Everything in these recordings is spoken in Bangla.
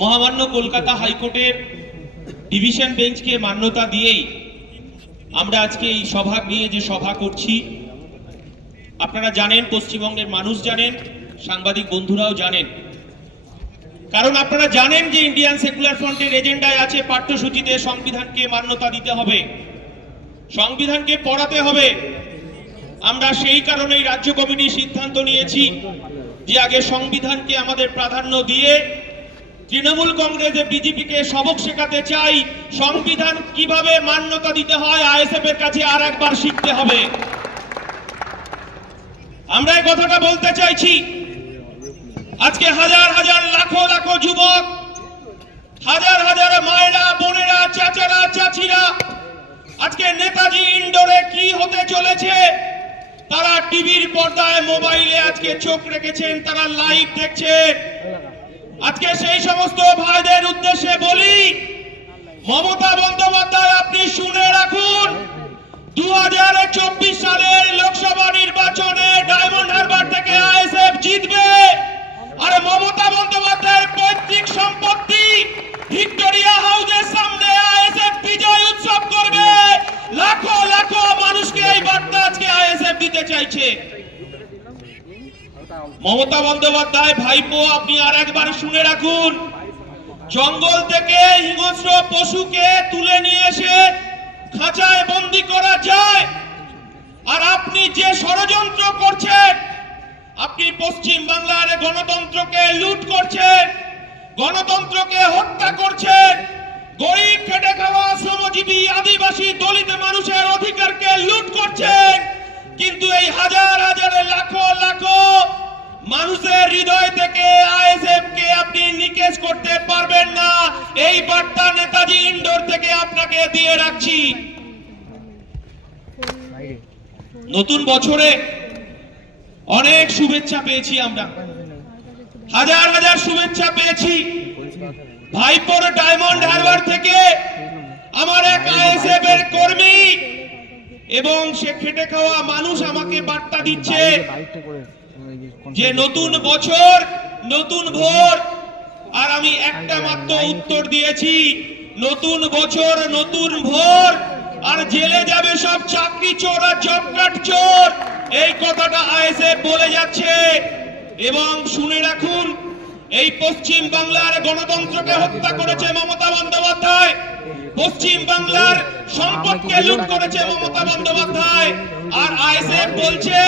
মহামান্য কলকাতা হাইকোর্টের ডিভিশন বেঞ্চকে মান্যতা দিয়েই আমরা আজকে এই সভা নিয়ে যে সভা করছি, আপনারা জানেন, পশ্চিমবঙ্গের মানুষ জানেন, সাংবাদিক বন্ধুরাও জানেন। কারণ আপনারা জানেন যে ইন্ডিয়ান সেকুলার ফ্রন্টের এজেন্ডায় আছে পাঠ্যসূচিতে সংবিধানকে মান্যতা দিতে হবে, সংবিধানকে পড়াতে হবে। আমরা সেই কারণেই রাজ্য কমিটি সিদ্ধান্ত নিয়েছি যে আগে সংবিধানকে আমাদের প্রাধান্য দিয়ে তৃণমূল কংগ্রেস বিজেপিকে সবক শেখাতে চাই, সংবিধান কিভাবে মান্যতা দিতে হয় আইএসএফ এর কাছে আর একবার শিখতে হবে। আমরা এই কথাটা বলতে চাইছি। আজকে হাজার হাজার লাখো লাখো যুবক, হাজার হাজার মায়েরা, বোনেরা, চাচারা, চাচিরা আজকে নেতাজি ইন্ডোরে কি হতে চলেছে তারা টিভির পর্দায়, মোবাইলে আজকে চোখ রেখেছেন, তারা লাইভ দেখছেন। আজকে সেই সমস্ত ভাইদের উদ্দেশ্যে বলি, মমতা বন্দ্যোপাধ্যায় আপনি শুনে রাখুন, 2024 সালের লোকসভা নির্বাচনে ডায়মন্ড হারবার থেকে আইএসএফ জিতবে। আর মমতা বন্দ্যোপাধ্যায়ের পৈতৃক সম্পত্তি ভিক্টোরিয়া হাউসের সামনে আইএসএফ বিজয় উৎসব করবে। লাখো লাখো মানুষকে এই বার্তা আজকে আইএসএফ দিতে চাইছে। মমতা বন্দ্যোপাধ্যায় ভাইপো, আপনি আর একবার শুনে রাখুন, জঙ্গল থেকে হিংস্র পশুকে তুলে নিয়ে এসে খাঁচায় বন্দী করা যায়। আর আপনি যে ষড়যন্ত্র করছেন, আপনি পশ্চিম বাংলার গণতন্ত্রকে লুট করছেন, গণতন্ত্রকে হত্যা করছেন, গরিব খেটে খাওয়া শ্রমজীবী আদিবাসী দলিত মানুষের অধিকারকে লুট করছেন। কিন্তু এই হাজার হাজার লাখো লাখো মানুষের হৃদয় থেকে আইএসএফ কে আপনি নিকেশ করতে পারবেন না। এই বার্তা নেতাজি ইন্ডোর থেকে আপনাকে দিয়ে রাখছি। নতুন বছরে অনেক শুভেচ্ছা পেয়েছি, আমরা হাজার হাজার শুভেচ্ছা পেয়েছি। ভাইপোর ডায়মন্ড হারবার থেকে আমার এক আইএসএফ এর কর্মী এবং সে খেটে খাওয়া মানুষ আমাকে বার্তা দিচ্ছে যে নতুন বছর, নতুন ভোর। আর আমি একটা মাত্র উত্তর দিয়েছি, নতুন বছর, নতুন ভোর, আর জেলে যাবে সব চাকরি চোর আর জব কার্ড চোর। এই কথাটা আইএসএফ বলে যাচ্ছে। এবং শুনে রাখুন, এই পশ্চিম বাংলার গণতন্ত্রকে হত্যা করেছে মমতা বন্দ্যোপাধ্যায়, পশ্চিম বাংলার সম্পদকে লুট করেছে মমতা বন্দ্যোপাধ্যায়। আর আইএসএফ বলছে,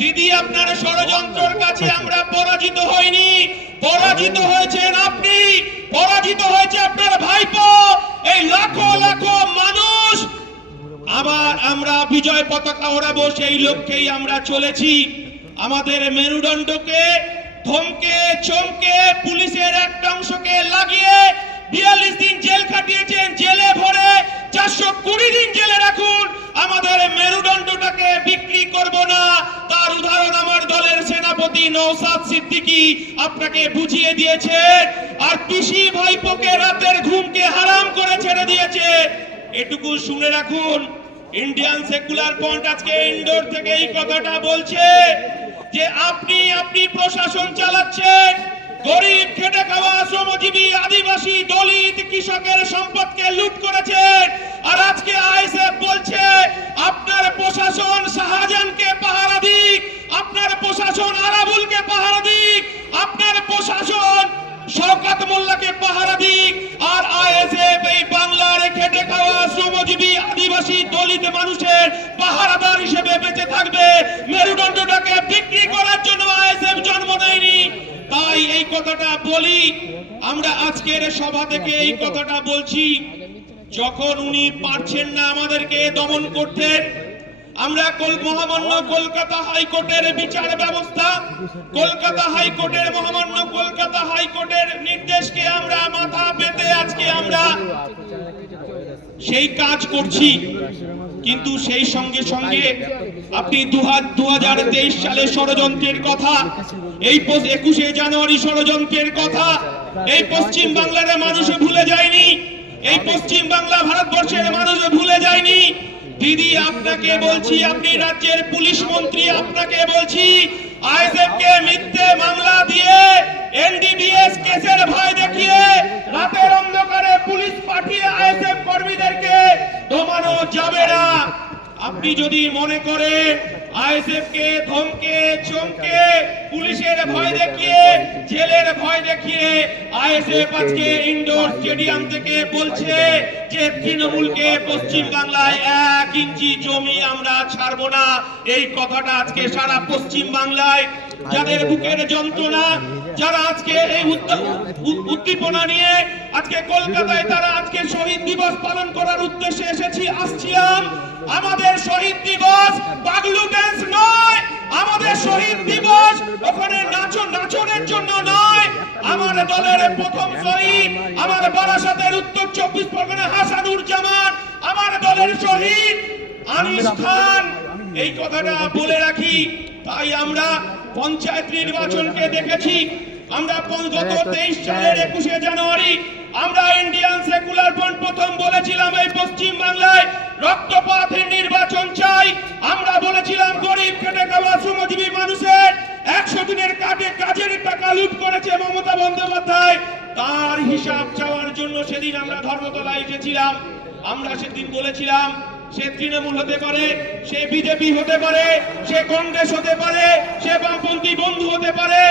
দিদি আপনার ষড়যন্ত্রের কাছে আমরা পরাজিত হইনি, পরাজিত হয়েছেন আপনি, পরাজিত হয়েছে আপনার ভাইপো। এই লাখো লাখো মানুষ আবার আমরা বিজয় পতাকা ওড়াবো, সেই লক্ষ্যেই আমরা চলেছি। আমাদের মেরুদণ্ডকে ধমকে চমকে পুলিশের একটা অংশকে লাগিয়ে 42 দিন জেল কাটিয়েছেন, জেলে ভরে 420 দিন জেলে রাখুন। আমাদের মেরুদণ্ডটাকে বিক্রি করব না, তার উদাহরণ আমার দলের সেনাপতি নওশাদ সিদ্দিকী আপনাকে বুঝিয়ে দিয়েছে। আর পিসি ভাইপোকে রাতের ঘুমকে হারাম করে ছেড়ে দিয়েছে। এটুকু শুনে রাখুন, ইন্ডিয়ান সেকুলার ফ্রন্ট আজকে ইন্ডোর থেকে এই কথাটা বলছে যে আপনি প্রশাসন চালাচ্ছেন, গরিব খেটে খাওয়া শ্রমজীবী আদিবাসী দলিত কৃষকের সম্পদকে লুট করেছেন। আর আজকে আইএসএফ বলছে আপনার প্রশাসন শাহজাহানকে পাহারা দিক, আপনার প্রশাসন আরাবুলকে পাহারা দিক, আপনার প্রশাসন শওকত মোল্লাকে পাহারা দিক। আর আইএসএফ এই বাংলার খেটে খাওয়া শ্রমজীবী আদিবাসী দলিত মানুষের পাহারাদার হিসেবে বেঁচে থাকবে। মেরুদণ্ডটাকে বিক্রি করার জন্য আইএসএফ জন্ম নেয়নি। তাই এই কথাটা বলি, আমরা আজকের সভা থেকে এই কথাটা বলছি। যখন উনি পারছেন না আমাদেরকে দমন করতে, আমরা মহামান্য কলকাতা হাইকোর্টের বিচার ব্যবস্থা, কলকাতা হাইকোর্টের মহামান্য কলকাতা হাইকোর্টের নির্দেশকে আমরা মাথা পেতে আজকে আমরা সেই কাজ করছি। কিন্তু সেই সঙ্গে সঙ্গে আপনি 2023 সালে ষড়যন্ত্রের কথা, এই 21শে জানুয়ারি ষড়যন্ত্রের কথা এই পশ্চিম বাংলার মানুষ ভুলে যায়নি, এই পশ্চিম বাংলা ভারতবর্ষের মানুষ ভুলে যায়নি। দিদি আপনাকে বলছি, আপনি রাজ্যের পুলিশ মন্ত্রী, আপনাকে বলছি, আইএসএফ কে মিথ্যে মামলা দিয়ে এনডিপিএস কেসের ভয় দেখিয়ে যাবে না। আপনি যদি মনে করেন আইএসএফ কে ধমকে চমকে পুলিশের ভয় দেখিয়ে জেলের ভয় দেখিয়ে আইএসএফ আজকে ইনডোর স্টেডিয়াম থেকে বলছে যে তৃণমূলকে পশ্চিম বাংলায় 1 ইঞ্চি জমি আমরা ছাড়বো না, এই কথাটা আজকে সারা পশ্চিম বাংলায় যাদের বুকের যন্ত্রণা, যারা আজকে এই উদ্দীপনা নিয়ে আজকে কলকাতায় তারা আজকে শহীদ দিবস পালন করার উদ্দেশ্যে আসছিলাম। আমাদের শহীদ দিবস পাগলু ড্যান্স নয়, আমাদের শহীদ দিবস ওখানে নাচনের জন্য নয়। আমার দলের প্রথম শহীদ আমার বারাসাতের উত্তর 24 পরগনা হাসানুজ্জামান, আমার দলের শহীদ আনিস খান, এই কথাটা বলে রাখি। তাই আমরা পঞ্চায়েত নির্বাচনকে দেখেছি, আমরা গত 23 সালের 21শে জানুয়ারি আমরা ইন্ডিয়ান সেকুলার ফ্রন্ট প্রথম বলেছিলাম এই পশ্চিম বাংলায় রক্তপাতের নির্বাচন চাই। আমরা বলেছিলাম গরিব খেটে খাওয়া শ্রমজীবী মানুষের 100 দিনের কাজের টাকা লুট করেছে মমতা বন্দ্যোপাধ্যায়, তার হিসাব চাওয়ার জন্য সেদিন আমরা ধর্মতলায় এসেছিলাম। আমরা সেদিন বলেছিলাম সে তৃণমূল হতে পারে, সে বিজেপি হতে পারে, সে কংগ্রেস হতে পারে, সে বামপন্থী বন্ধু হতে পারে,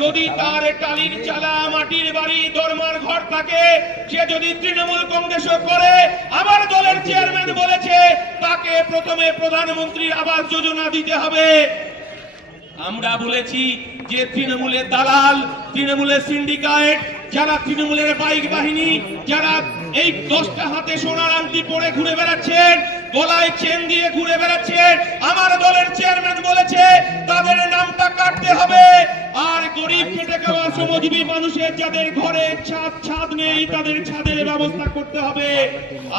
যদি তার টালির চালা মাটির বাড়ি দরমার ঘর থাকে, সে যদি তৃণমূল কংগ্রেসও করে, আমার দলের চেয়ারম্যান বলেছে তাকে প্রথমে প্রধানমন্ত্রীর আবাস যোজনা দিতে হবে। আমরা বলেছি যে তৃণমূলের দালাল, তৃণমূলের সিন্ডিকেট, যারা তৃণমূলের বাইক বাহিনী, যারা এই 10টা হাতে সোনার আংটি পরে ঘুরে বেড়াচ্ছেন, গলায় চেন দিয়ে ঘুরে বেড়াচ্ছেন, আমার দলের চেয়ারম্যান বলেছে তাদের নামটা কাটতে হবে। আর গরিব খেটে খাওয়া শ্রমজীবী মানুষের যাদের ঘরে ছাদ নেই তাদের ছাদের ব্যবস্থা করতে হবে।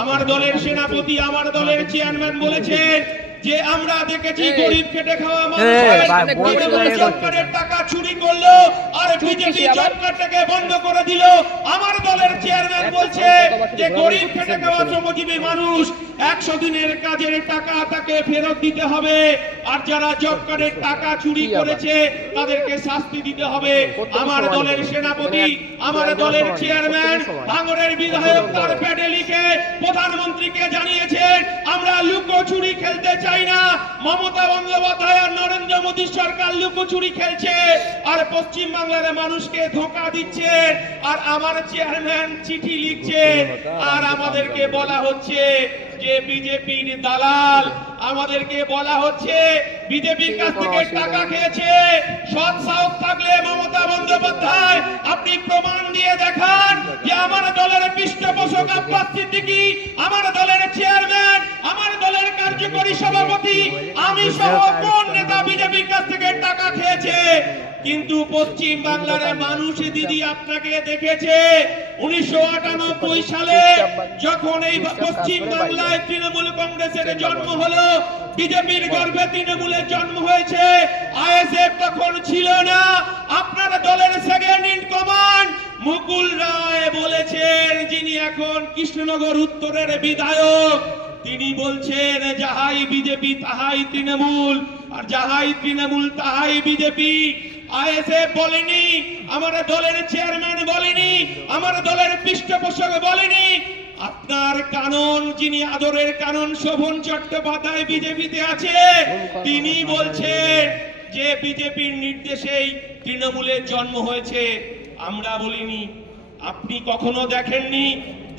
আমার দলের সেনাপতি, আমার দলের চেয়ারম্যান বলেছেন যে আমরা দেখেছি গরিব খেটে খাওয়া মানুষের জব কার্ডের টাকা চুরি করলো আর বিজেপি জব কার্ডটাকে বন্ধ করে দিল। আমার দলের চেয়ারম্যান বলছে যে গরিব খেটে খাওয়া শ্রমজীবী মানুষ 100 দিনের কাজের টাকা তাকে ফেরত দিতে হবে, আর যারা জব কার্ডের টাকা চুরি করেছে তাদেরকে শাস্তি দিতে হবে। আমার দলের সেনাপতি, আমার দলের চেয়ারম্যান, ভাঙড়ের বিধায়ক তার প্যাডে লিখে প্রধানমন্ত্রীকে জানিয়েছেন আমরা লুকোচুরি খেলতে চাই না। মমতা বন্দ্যোপাধ্যায় আর নরেন্দ্র মোদী সরকার লুকোচুরি খেলছে আর পশ্চিম বাংলার মানুষকে ধোঁকা দিচ্ছে। আর আমার চেয়ারম্যান চিঠি লিখছে আর আমাদেরকে বলা হচ্ছে যে বিজেপির দালাল, আমাদেরকে বলা হচ্ছে বিজেপির কাছ থেকে টাকা খেয়েছে। সৎ সাহস থাকলে মমতা বন্দ্যোপাধ্যায় আপনি প্রমাণ দিয়ে দেখান যে আমার দলের পৃষ্ঠপোষক আব্বাস সিদ্দিকী, আমার দলের চেয়ারম্যান, আমার দলের কার্যকরী সভাপতি, আমি সহ কোন নেতা বিজেপির কাছ থেকে টাকা খেয়েছে। কিন্তু পশ্চিম বাংলার মানুষ দিদি আপনাকে দেখেছে 1998 সালে যখন এই পশ্চিম বাংলায় তৃণমূল কংগ্রেসের জন্ম হলো, বিজেপির গর্ভে তৃণমূলের জন্ম হয়েছে, আইএসএফ তখন ছিল না। আপনার দলের second in command Mukul Roy বলেছেন, যিনি এখন কৃষ্ণনগর উত্তরের বিধায়ক, তিনি বলছেন যাহাই বিজেপি তাহাই তৃণমূল, আর যাহাই তৃণমূল তাহাই বিজেপি। আইএসএফ বলেনি, আমার দলের চেয়ারম্যান বলেনি, আমার দলের পৃষ্ঠপোষক বলেনি। আপনার কানন, যিনি আদরের কানন শোভন চট্টোপাধ্যায় বিজেপিতে আছে, তিনি বলছেন যে বিজেপির নির্দেশেই তৃণমূলের জন্ম হয়েছে। আমরা বলিনি। আপনি কখনো দেখেননি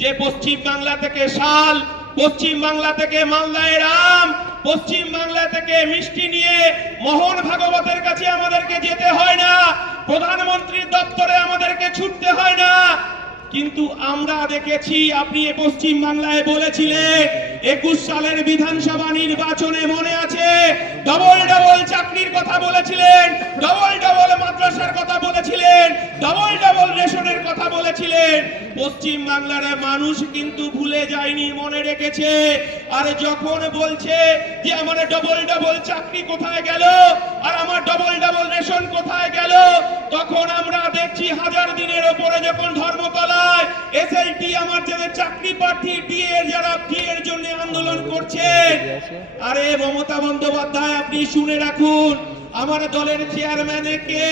যে পশ্চিম বাংলা থেকে শাল, পশ্চিম বাংলা থেকে মালদায় রাম, পশ্চিম বাংলা থেকে মিষ্টি নিয়ে মোহন ভাগবতের কাছে আমাদেরকে যেতে হয় না, প্রধানমন্ত্রীর দপ্তরে আমাদেরকে ছুটতে হয় না। কিন্তু আমরা দেখেছি আপনি পশ্চিম বাংলায় বলেছিলেন 21 সালের বিধানসভা নির্বাচনে মনে আছে ডবল ডবল চাকরির কথা বলেছিলেন, ডবল ডবল মাদ্রাসার কথা বলেছিলেন, ডবল ডবল রেশনের কথা বলেছিলেন। পশ্চিম বাংলার মানুষ কিন্তু ভুলে যায়নি, মনে রেখেছে। আর যখন বলছে যে আমার ডবল ডবল চাকরি কোথায় গেল আর আমার ডবল ডবল রেশন কোথায় গেল, তখন আমরা দেখছি 1000 দিনের উপরে যখন ধর্মতলায় এসএলটি আমার যাদের চাকরি প্রার্থী যারা ডিএর জন্য আন্দোলন করছে। আরে মমতা বন্দ্যোপাধ্যায় আপনি শুনে রাখুন, আমার দলের চেয়ারম্যানকে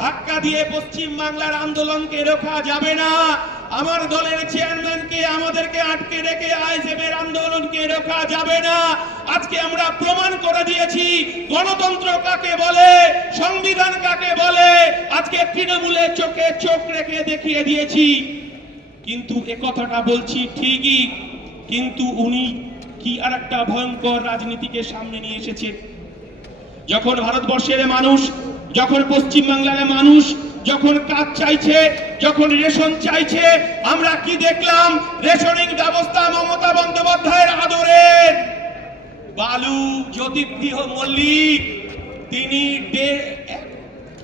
ধাক্কা দিয়ে পশ্চিম বাংলার আন্দোলনকে রোখা যাবে না। আমার দলের চেয়ারম্যানকে আমাদেরকে আটকে রেখে আইএসএফের আন্দোলনকে রোখা যাবে না। আজকে আমরা প্রমাণ করে দিয়েছি গণতন্ত্র কাকে বলে, সংবিধান কাকে বলে। আজকে তৃণমূলের চোখে চোখ রেখে দেখিয়ে দিয়েছি। কিন্তু এ কথাটা বলছি ঠিকই, কিন্তু উনি কি আর একটা ভয়ঙ্কর রাজনীতিকে সামনে নিয়ে এসেছে। যখন ভারতবর্ষের মানুষ, যখন পশ্চিমবাংলার মানুষ যখন কাজ চাইছে, যখন রেশন চাইছে, আমরা কি দেখলাম? রেশনিং ব্যবস্থা মমতা বন্দ্যোপাধ্যায়ের আদরের বালু জ্যোতিপ্রিয় মল্লিক তিনি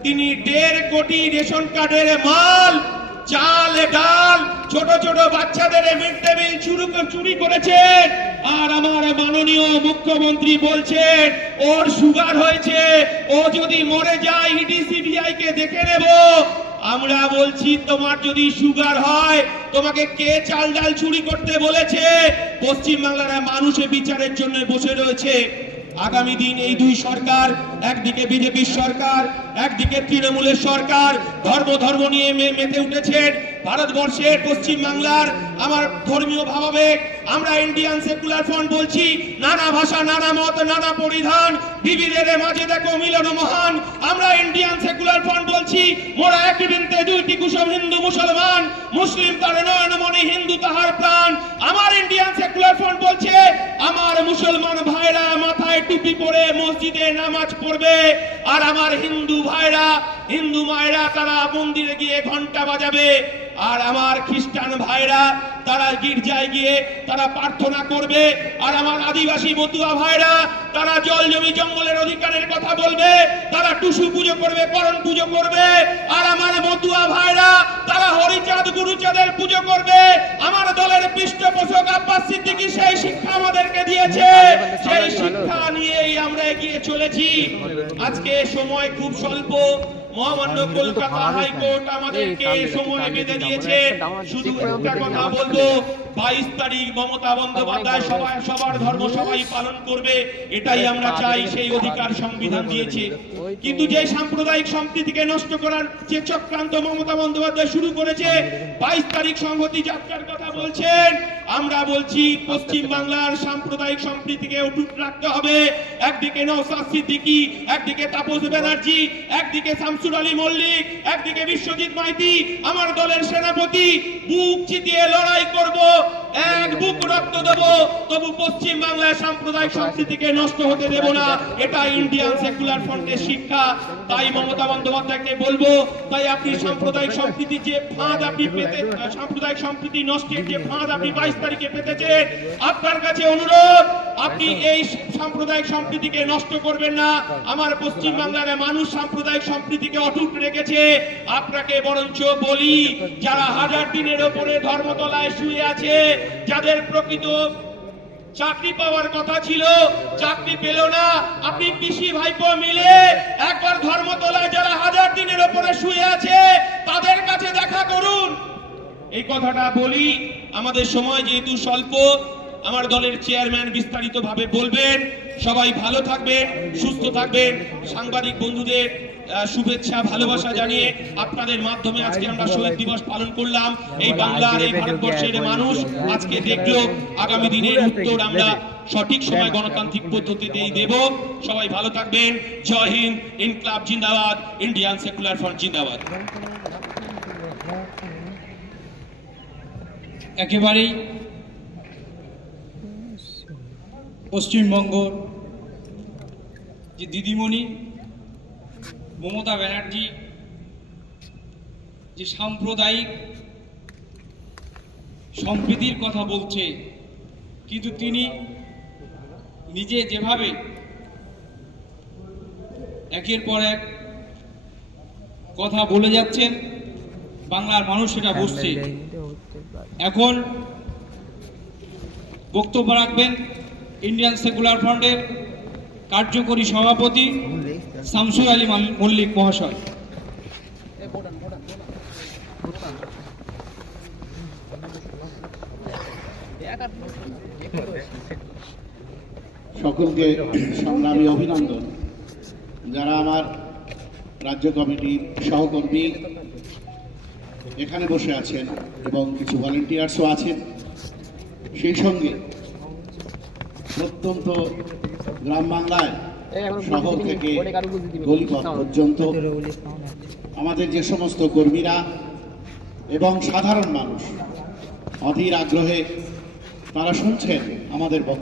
1.5 কোটি রেশন কার্ডের মাল, চাল ডাল, ছোট ছোট বাচ্চাদের মিড ডে মিল চুরি করেছেন। আর আমার মাননীয় মুখ্যমন্ত্রী বলছেন ওর সুগার হয়েছে, ও যদি মরে যায় ইডি সিবিআই কে দেখে নেব। আমরা বলছি তোমার যদি সুগার হয় তোমাকে কে চাল ডাল চুরি করতে বলেছে? পশ্চিমবাংলার মানুষের বিচারের জন্য বসে রয়েছে। আগামী দিন এই দুই সরকার, একদিকে বিজেপির সরকার, একদিকে তৃণমূলের সরকার, ধর্ম নিয়ে মেতে উঠেছেন। ভারতবর্ষের পশ্চিমবাংলার আমার ধর্মীয় ভাবাবেগ, আমরা ইন্ডিয়ান সেকুলার ফ্রন্ট বলছি, নানা ভাষা, নানা মত, নানা পরিধান, বিবিধের মাঝে দেখো মিলন মহান। আমরা ইন্ডিয়ান সেকুলার ফ্রন্ট বলছি, মোরা একই বৃন্তে দুইটি কুসুম, হিন্দু মুসলমান, মুসলিম তার নয়নমণি, হিন্দু তাহার প্রাণ। আমার ইন্ডিয়ান সেকুলার ফ্রন্ট বলছে আমার মুসলমান ভাইরা মাথায় টুপি পরে মসজিদে নামাজ পড়বে, আর আমার হিন্দু ভাইরা, হিন্দু মায়েরা তারা মন্দিরে গিয়ে ঘন্টা বাজাবে, আর আমার খ্রিস্টান ভাইরা তারা গির্জায় গিয়ে তারা প্রার্থনা করবে, আর আমার আদিবাসী মতুয়া ভাইরা তারা জল জমি জঙ্গলের অধিকারের কথা বলবে, তারা টুসু পুজো করবে, করণ পুজো করবে, আর আমার মতুয়া ভাইরা তারা হরিচাঁদ গুরুচাঁদের পুজো করবে। আমার দলের পৃষ্ঠপোষক আব্বাস সিদ্দিকী সেই শিক্ষা আমাদেরকে দিয়েছে, সেই শিক্ষা নিয়েই আমরা এগিয়ে চলেছি। আজকে সময় খুব স্বল্প, মহামান্য কলকাতা হাইকোর্ট আমাদেরকে সময় বেঁধে দিয়েছে। শুধু একটা কথা বলবো, 22 তারিখ মমতা বন্দ্যোপাধ্যায় সবার ধর্ম সবাই পালন করবে, এটাই আমরা চাই, সেই অধিকার সংবিধান দিয়েছে। কিন্তু যে সাম্প্রদায়িক সম্প্রীতিকে নষ্ট করার যে চক্রান্ত মমতা বন্দ্যোপাধ্যায় শুরু করেছে, 22 তারিখ সংহতি যাত্রার কথা বলছেন, আমরা বলছি পশ্চিম বাংলার সাম্প্রদায়িক সম্প্রীতিকে অটুট রাখতে হবে। একদিকে নওশাদ সিদ্দিকী, একদিকে তাপস ব্যানার্জি, একদিকে শামসুর আলী মল্লিক, একদিকে বিশ্বজিৎ মাইতি, আমার দলের সেনাপতি, বুক চিতিয়ে লড়াই করব, এক বুক রক্ত দেব, তবু পশ্চিম বাংলায় সাম্প্রদায়িক সম্প্রীতিকে নষ্ট হতে দেব না। এটা ইন্ডিয়ান সেকুলার ফ্রন্টের শিক্ষা। তাই মমতা বন্দ্যোপাধ্যায়কে বলবো, তাই আপনি সাম্প্রদায়িক সম্প্রীতির যে ফাঁদ আপনি পেতে, সাম্প্রদায়িক সম্প্রীতি নষ্টের যে ফাঁদ আপনি 22 তারিখে পেতেছেন, আপনার কাছে অনুরোধ, আপনি এই সাম্প্রদায়িক সম্প্রীতিকে নষ্ট করবেন না। আমার পশ্চিম বাংলার মানুষ সাম্প্রদায়িক সম্প্রীতিকে অটুট রেখেছে। আপনাকে বরঞ্চ বলি, যারা 1000 দিনের ওপরে ধর্মতলায় শুয়ে আছে, যাদের প্রকৃত চাকরি পাওয়ার কথা ছিল, চাকরি পেল না, আপনি পিসি ভাইপো মিলে একবার ধর্মতলায় যারা 1000 দিনের ওপরে শুয়ে আছে তাদের কাছে দেখা করুন। এই কথাটা বলি। আমাদের সময় যেহেতু স্বল্প, আমার দলের চেয়ারম্যান বিস্তারিতভাবে বলবেন। সবাই ভালো থাকবেন, সুস্থ থাকবেন। সাংবাদিক বন্ধুদের শুভেচ্ছা ভালোবাসা জানিয়ে আপনাদের মাধ্যমে আজকে আমরা শহীদ দিবস পালন করলাম। এই বাংলার, এই ভারতবর্ষের মানুষ আজকে দেখলো, আগামী দিনের উত্তর আমরা সঠিক সময় গণতান্ত্রিক পদ্ধতিতেই দেব। সবাই ভালো থাকবেন। জয় হিন্দ। ইনকলাব জিন্দাবাদ, ইন্ডিয়ান সেকুলার ফ্রন্ট জিন্দাবাদ। একেবারেই পশ্চিমবঙ্গ যে দিদিমণি মমতা ব্যানার্জি যে সাম্প্রদায়িক সম্প্রীতির কথা বলছে, কিন্তু তিনি নিজে যেভাবে একের পর এক কথা বলে যাচ্ছেন, বাংলার মানুষ সেটা বুঝছে। এখন বক্তব্য রাখবেন ইন্ডিয়ান সেকুলার ফ্রন্টের কার্যকরী সভাপতি শামসুর আলী মল্লিক মহাশয়। সকলকে সংগ্রামী অভিনন্দন। যারা আমার রাজ্য কমিটির সহকর্মী, এখানে বসে আছেন এবং কিছু ভলেন্টিয়ার্সও আছেন, সেই সঙ্গে প্রত্যন্ত গ্রাম বাংলায় শহর থেকে গলিপথ পর্যন্ত আমাদের যে সমস্ত কর্মীরা এবং সাধারণ মানুষ অধীর আগ্রহে তারা শুনছেন আমাদের বক্তব্য।